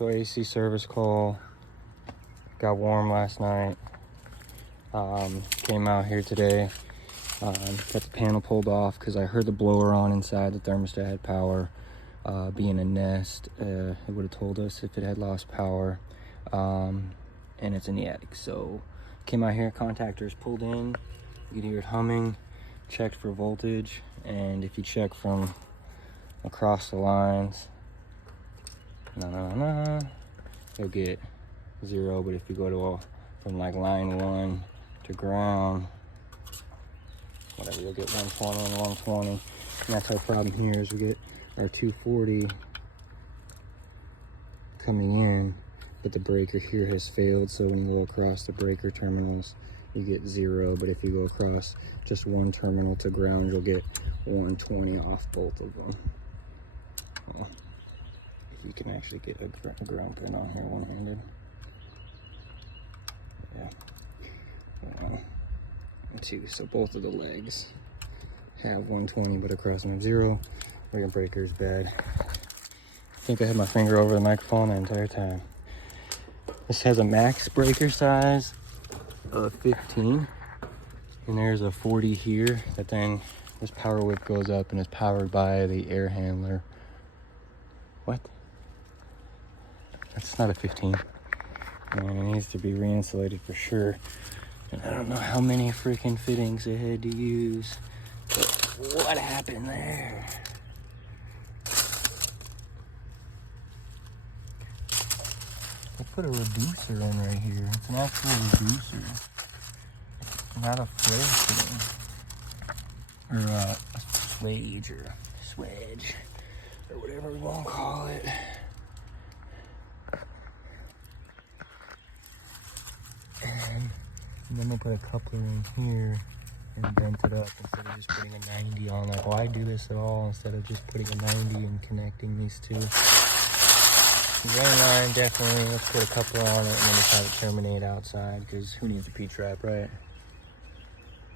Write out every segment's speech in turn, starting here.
So AC service call. Got warm last night. Came out here today. Got the panel pulled off because I heard the blower on inside. The thermostat had power. Being a Nest, it would have told us if it had lost power. And it's in the attic. So came out here, contactors pulled in. You can hear it humming. Checked for voltage, and if you check from across the lines, you'll get 0. But if you go to from like line 1 to ground, whatever, you'll get 120 and 120. And that's our problem here, is we get our 240 coming in, but the breaker here has failed. So when you go across the breaker terminals, you get 0. But if you go across just one terminal to ground, you'll get 120 off both of them. Well, if you can actually get a ground pin on here one-handed. Yeah. 2. So both of the legs have 120, but across them have 0. Rear breaker is bad. I think I had my finger over the microphone the entire time. This has a max breaker size of 15, and there's a 40 here. That thing, this power whip goes up and is powered by the air handler. What? That's not a 15. And it needs to be re-insulated for sure. And I don't know how many freaking fittings they had to use, but what happened there? They put a reducer in right here. It's an actual reducer, not a flare fitting, or a swage, or swedge, or whatever we want to call it. And then they put a coupler in here and bent it up instead of just putting a 90 on. Like, why do this at all instead of just putting a 90 and connecting these two? Line, definitely, let's put a coupler on it and then just have it terminate outside, because who needs a P-trap, right?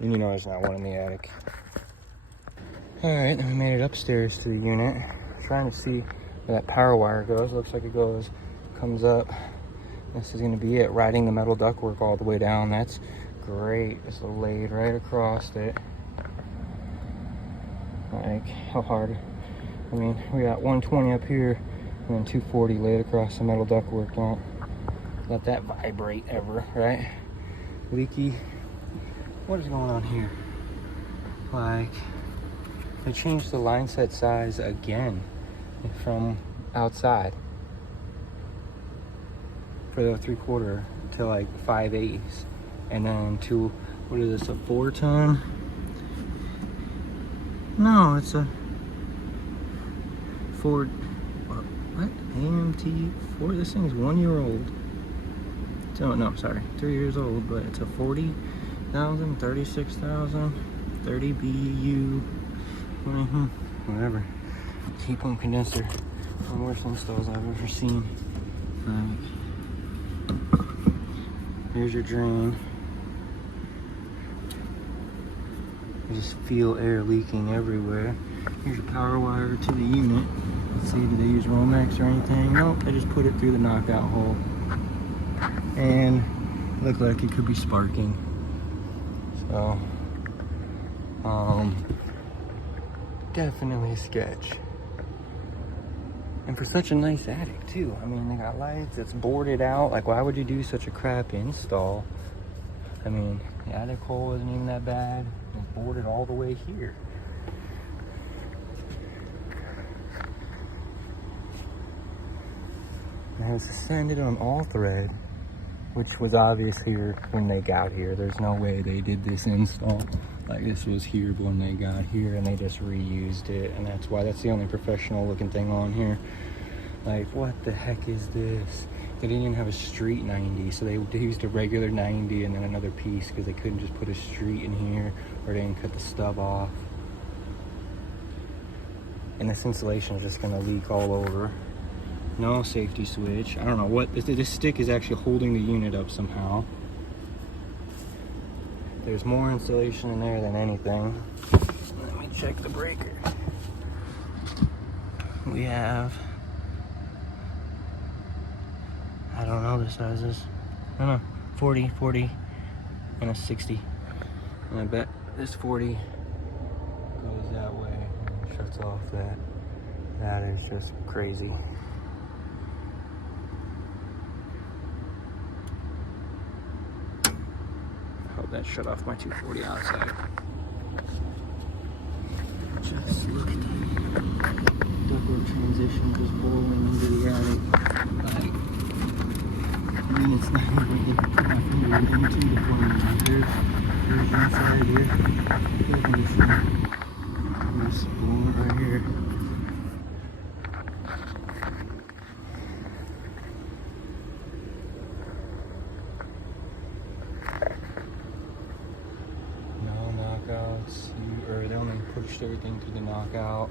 And you know there's not one in the attic. Alright, then we made it upstairs to the unit. Trying to see where that power wire goes. Looks like it comes up. This is going to be it, riding the metal ductwork all the way down. That's great. It's laid right across it. Like, how hard? I mean, we got 120 up here, and then 240 laid across the metal ductwork. Don't let that vibrate ever, right? Leaky. What is going on here? Like, they changed the line set size again from outside for the 3/4 to like 5/8, and then to, what is this, a 4-ton? No, it's a Ford. What? AMT 4? This thing's 1 year old. So, no, sorry, 3 years old, but it's a 40,000, 36,000, 30 BU, whatever. Heat pump condenser. One of the worst installs I've ever seen. Here's your drain. You just feel air leaking everywhere. Here's your power wire to the unit. Let's see, did they use Romex or anything? Nope, they just put it through the knockout hole. And it looked like it could be sparking. So, definitely a sketch. And for such a nice attic too. I mean, they got lights, it's boarded out. Like, why would you do such a crap install? I mean, the attic hole isn't even that bad. It's boarded all the way here. And it was suspended on all thread, which was obvious here when they got here. There's no way they did this install. Like, this was here when they got here, and they just reused it, and that's why that's the only professional looking thing on here. Like, what the heck is this? They didn't even have a street 90, so they used a regular 90 and then another piece because they couldn't just put a street in here, or they didn't cut the stub off. And this insulation is just gonna leak all over. No safety switch. I don't know what, this stick is actually holding the unit up somehow. There's more insulation in there than anything. Let me check the breaker. We have other sizes. I don't know, 40, 40, and a 60. And I bet this 40 goes that way and shuts off that. That is just crazy. I hope that shut off my 240 outside. Just look at that ductwork transition just bowling into the attic. Like, I mean, it's not even like into the corner. There's inside here. Air conditioning. This bowling right here. No knockouts. Or they only pushed everything through the knockout.